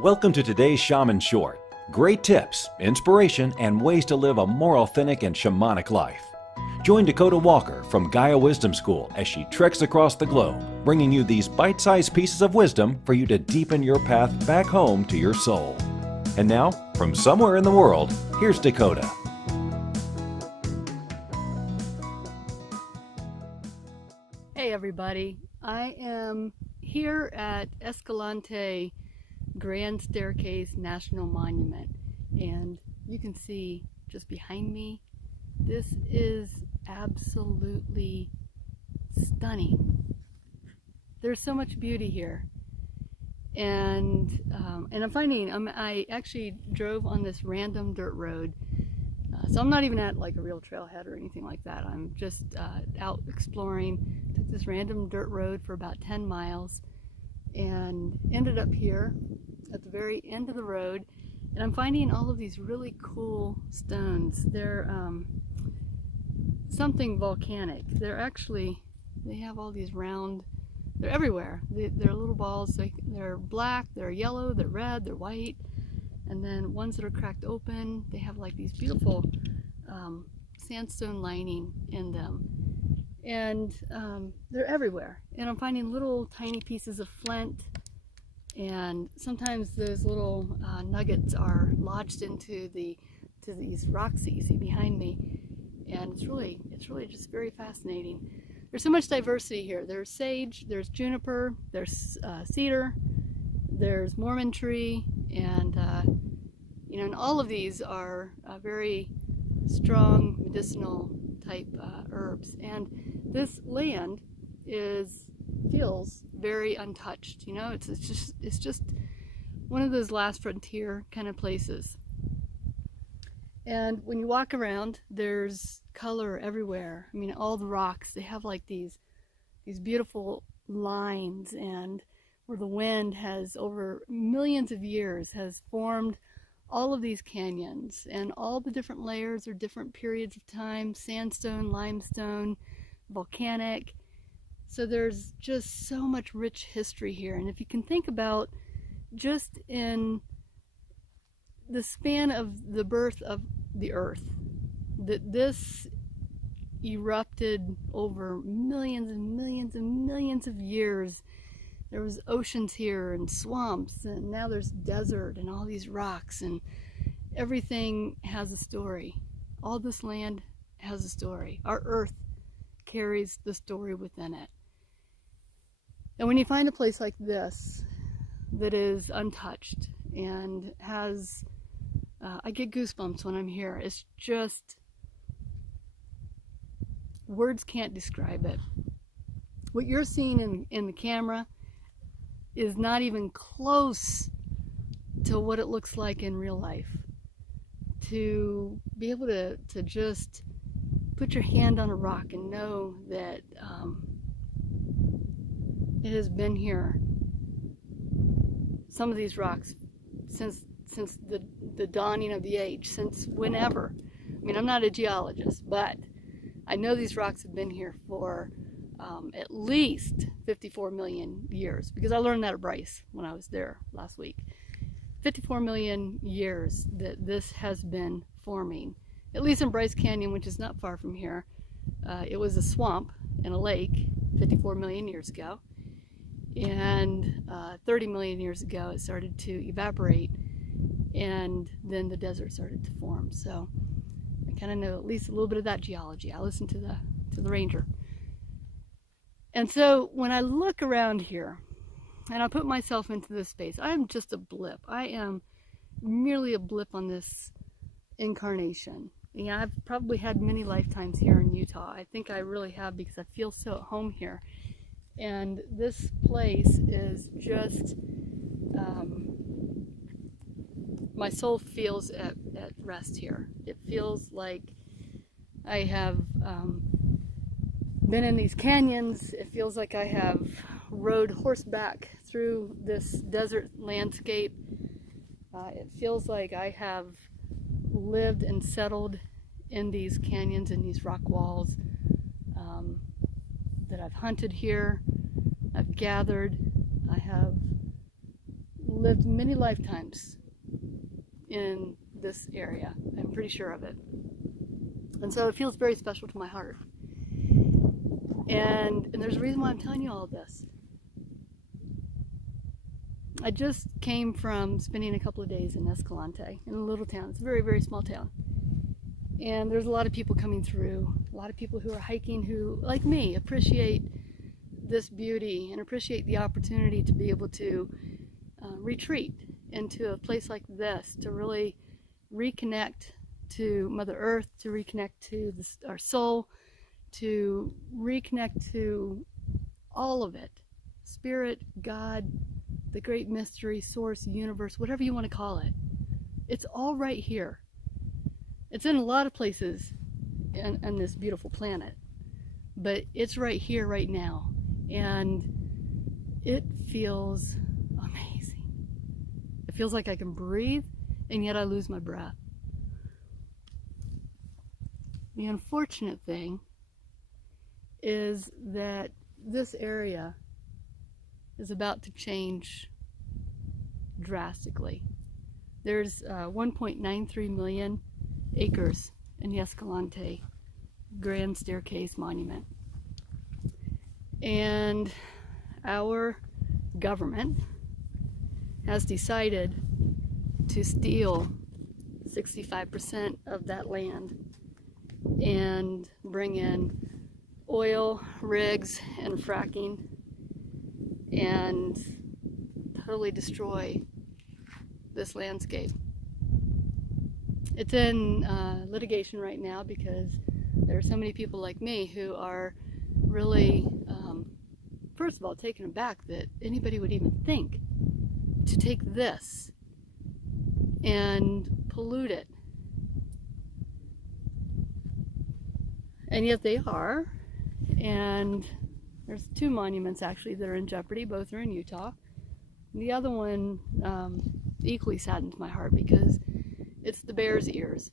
Welcome to today's Shaman Short. Great tips, inspiration, and ways to live a more authentic and shamanic life. Join Dakota Walker from Gaia Wisdom School as she treks across the globe, bringing you these bite-sized pieces of wisdom for you to deepen your path back home to your soul. And now, from somewhere in the world, here's Dakota. Hey everybody, I am here at Escalante Grand Staircase National Monument, and you can see just behind me, this is absolutely stunning. There's so much beauty here, and I'm finding I actually drove on this random dirt road, so I'm not even at like a real trailhead or anything like that. I'm just out exploring. Took this random dirt road for about 10 miles and ended up here at the very end of the road, and I'm finding all of these really cool stones. They're something volcanic. They have all these round, they're everywhere. They're little balls. They're black, they're yellow, they're red, they're white, and then ones that are cracked open, they have like these beautiful sandstone lining in them. And they're everywhere, and I'm finding little tiny pieces of flint, and sometimes those little nuggets are lodged into these rocks that you see behind me, and it's really just very fascinating. There's so much diversity here. There's sage, there's juniper, there's cedar, there's Mormon tree, and and all of these are very strong medicinal type herbs, and this land feels very untouched. You know, it's just one of those last frontier kind of places. And when you walk around, there's color everywhere. I mean, all the rocks, they have like these beautiful lines, and where the wind has over millions of years has formed all of these canyons, and all the different layers are different periods of time: sandstone, limestone, volcanic. So there's just so much rich history here. And if you can think about just in the span of the birth of the earth, that this erupted over millions and millions and millions of years. There was oceans here and swamps, and now there's desert and all these rocks, and everything has a story. All this land has a story. Our earth carries the story within it. And when you find a place like this that is untouched and has, I get goosebumps when I'm here. It's just, words can't describe it. What you're seeing in the camera is not even close to what it looks like in real life. To be able to just put your hand on a rock and know that it has been here, some of these rocks, since the dawning of the age, since whenever. I mean, I'm not a geologist, but I know these rocks have been here for at least 54 million years, because I learned that at Bryce when I was there last week. 54 million years that this has been forming, at least in Bryce Canyon, which is not far from here. It was a swamp and a lake 54 million years ago, and 30 million years ago it started to evaporate, and then the desert started to form. So I kind of know at least a little bit of that geology. I listen to the ranger. And so when I look around here and I put myself into this space, I am just a blip. I am merely a blip on this incarnation. Yeah, I've probably had many lifetimes here in Utah. I think I really have, because I feel so at home here. And this place is just, my soul feels at rest here. It feels like I have been in these canyons. It feels like I have rode horseback through this desert landscape. It feels like I have lived and settled in these canyons and these rock walls, that I've hunted here, I've gathered, I have lived many lifetimes in this area. I'm pretty sure of it. And so it feels very special to my heart. And there's a reason why I'm telling you all of this. I just came from spending a couple of days in Escalante, in a little town. It's a very, very small town. And there's a lot of people coming through, a lot of people who are hiking who, like me, appreciate this beauty and appreciate the opportunity to be able to retreat into a place like this, to really reconnect to Mother Earth, to reconnect to our soul, to reconnect to all of it. Spirit, God, the great mystery, source, universe, whatever you want to call it. It's all right here. It's in a lot of places on this beautiful planet, but it's right here, right now. And it feels amazing. It feels like I can breathe, and yet I lose my breath. The unfortunate thing is that this area is about to change drastically. There's 1.93 million acres in the Escalante Grand Staircase Monument. And our government has decided to steal 65% of that land and bring in oil rigs and fracking and totally destroy this landscape. It's in litigation right now because there are so many people like me who are really, first of all, taken aback that anybody would even think to take this and pollute it. And yet they are. And there's two monuments actually that are in jeopardy. Both are in Utah. The other one equally saddens my heart because it's the Bears' Ears.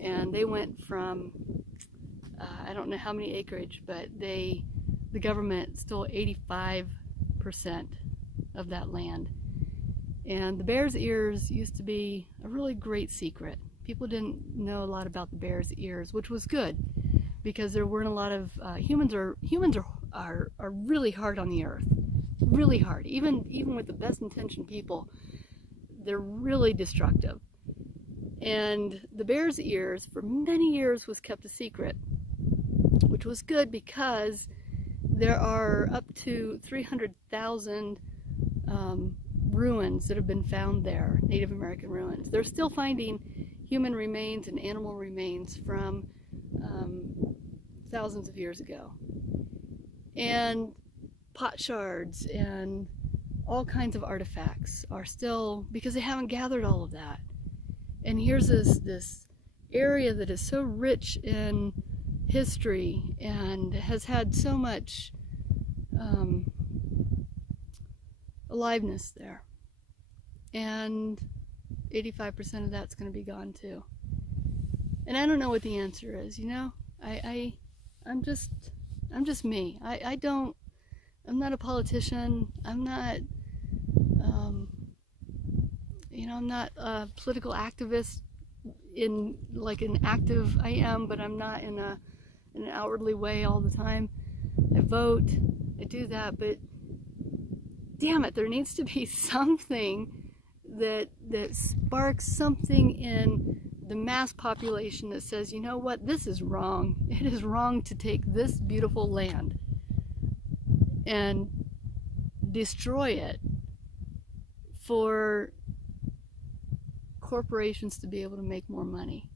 And they went from, I don't know how many acreage, but the government stole 85% of that land. And the Bears' Ears used to be a really great secret. People didn't know a lot about the Bears' Ears, which was good because there weren't a lot of humans are really hard on the earth, really hard. Even with the best intentioned people, they're really destructive. And the Bears' Ears for many years was kept a secret, which was good because there are up to 300,000 ruins that have been found there, Native American ruins. They're still finding human remains and animal remains from thousands of years ago. And pot shards and all kinds of artifacts are still, because they haven't gathered all of that. And here's this area that is so rich in history and has had so much aliveness there. And 85% of that's going to be gone too. And I don't know what the answer is, you know? I'm just me. I'm not a politician. I'm not, I'm not a political activist in like an active I am, but I'm not in an outwardly way all the time. I vote, I do that, but damn it, there needs to be something that sparks something in the mass population that says, you know what, this is wrong. It is wrong to take this beautiful land and destroy it for corporations to be able to make more money.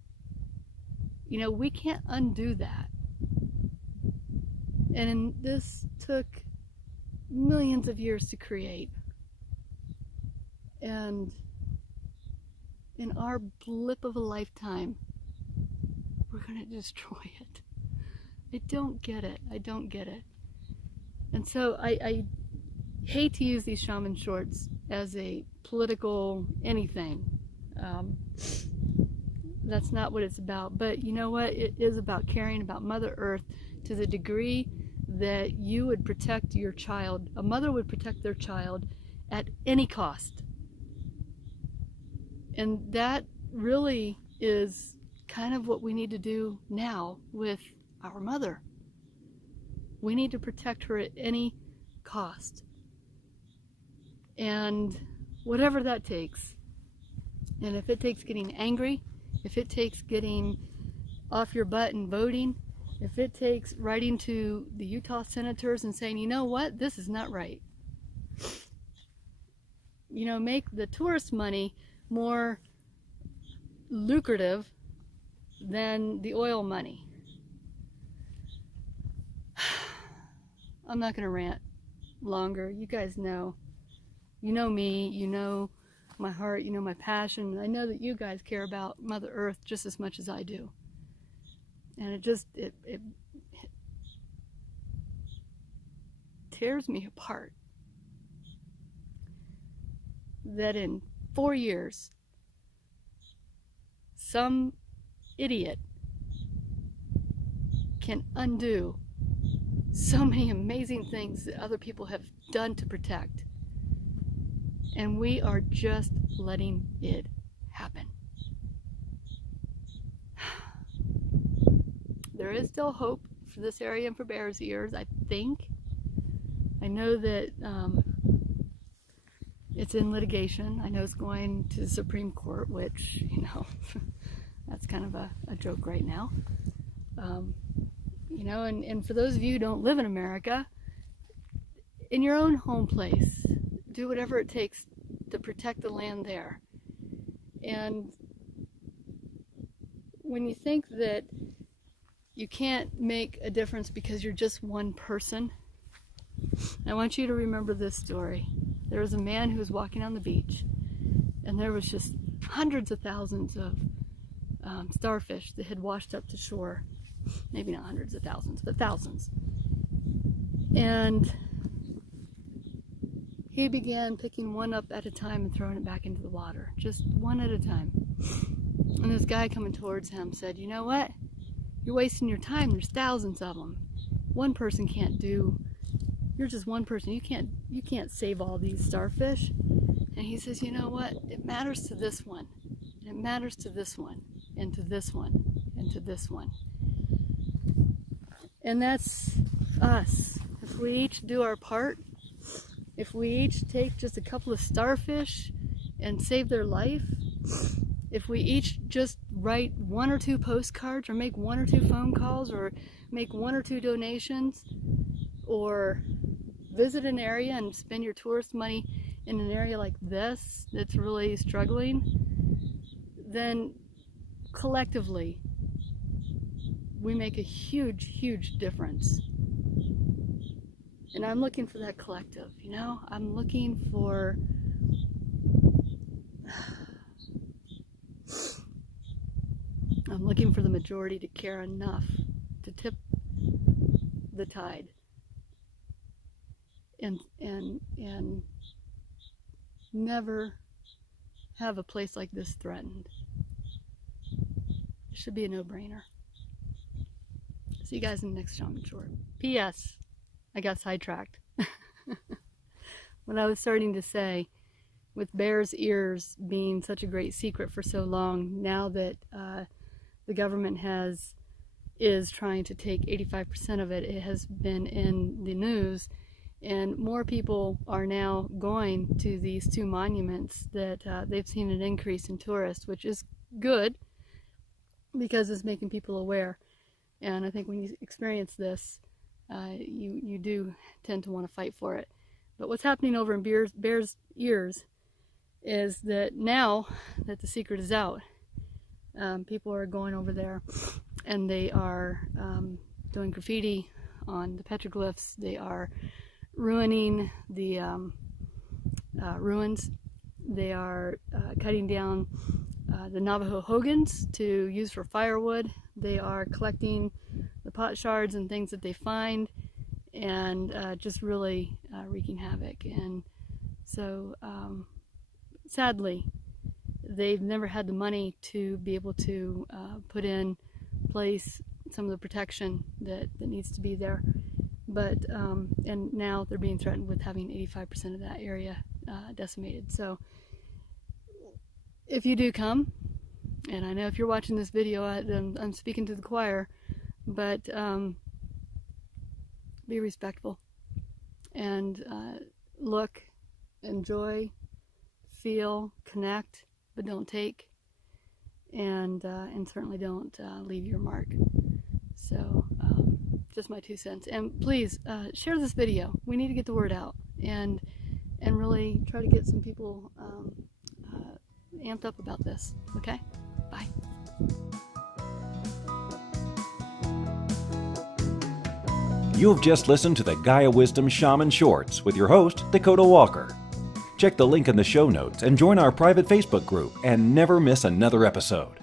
You know, we can't undo that. And this took millions of years to create. And in our blip of a lifetime, we're going to destroy it. I don't get it. I don't get it. And so I hate to use these shaman shorts as a political anything. That's not what it's about. But you know what? It is about caring about Mother Earth to the degree that you would protect your child. A mother would protect their child at any cost. And that really is kind of what we need to do now with our mother. We need to protect her at any cost. And whatever that takes. And if it takes getting angry, if it takes getting off your butt and voting, if it takes writing to the Utah senators and saying, you know what, this is not right. You know, make the tourist money more lucrative than the oil money. I'm not going to rant longer. You guys know. You know me, you know my heart, you know my passion. I know that you guys care about Mother Earth just as much as I do. And it tears me apart that in 4 years, some idiot can undo so many amazing things that other people have done to protect. And we are just letting it happen. There is still hope for this area and for Bears Ears, I think. I know that it's in litigation. I know it's going to the Supreme Court, which, you know, that's kind of a joke right now. You know, and for those of you who don't live in America, in your own home place, do whatever it takes to protect the land there. And when you think that you can't make a difference because you're just one person, I want you to remember this story. There was a man who was walking on the beach, and there was just hundreds of thousands of starfish that had washed up to shore. Maybe not hundreds of thousands, but thousands. And he began picking one up at a time and throwing it back into the water, just one at a time. And this guy coming towards him said, you know what? You're wasting your time. There's thousands of them. One person can't do, you're just one person. You can't save all these starfish. And he says, you know what? It matters to this one. And it matters to this one, and to this one, and to this one. And that's us. If we each do our part, if we each take just a couple of starfish and save their life, if we each just write 1 or 2 postcards, or make 1 or 2 phone calls, or make 1 or 2 donations, or visit an area and spend your tourist money in an area like this that's really struggling, then collectively we make a huge, huge difference. And I'm looking for that collective, you know? I'm looking for the majority to care enough to tip the tide and never have a place like this threatened. It should be a no-brainer. See you guys in the next Shaman Short. P.S. I got sidetracked. When I was starting to say, with Bears Ears being such a great secret for so long, now that the government is trying to take 85% of it, it has been in the news, and more people are now going to these 2 monuments that they've seen an increase in tourists, which is good because it's making people aware. And I think when you experience this, you do tend to want to fight for it. But what's happening over in Bears Ears is that now that the secret is out, people are going over there and they are doing graffiti on the petroglyphs. They are ruining the ruins. They are cutting down the Navajo hogans to use for firewood. They are collecting the pot shards and things that they find, and just really wreaking havoc. And so sadly, they've never had the money to be able to put in place some of the protection that needs to be there. But and now they're being threatened with having 85% of that area decimated. So if you do come, and I know if you're watching this video, I'm speaking to the choir, but be respectful and look, enjoy, feel, connect, but don't take, and certainly don't leave your mark. So just my 2 cents. And please share this video. We need to get the word out and really try to get some people amped up about this. Okay? Bye. You have just listened to the Gaia Wisdom Shaman Shorts with your host, Dakota Walker. Check the link in the show notes and join our private Facebook group and never miss another episode.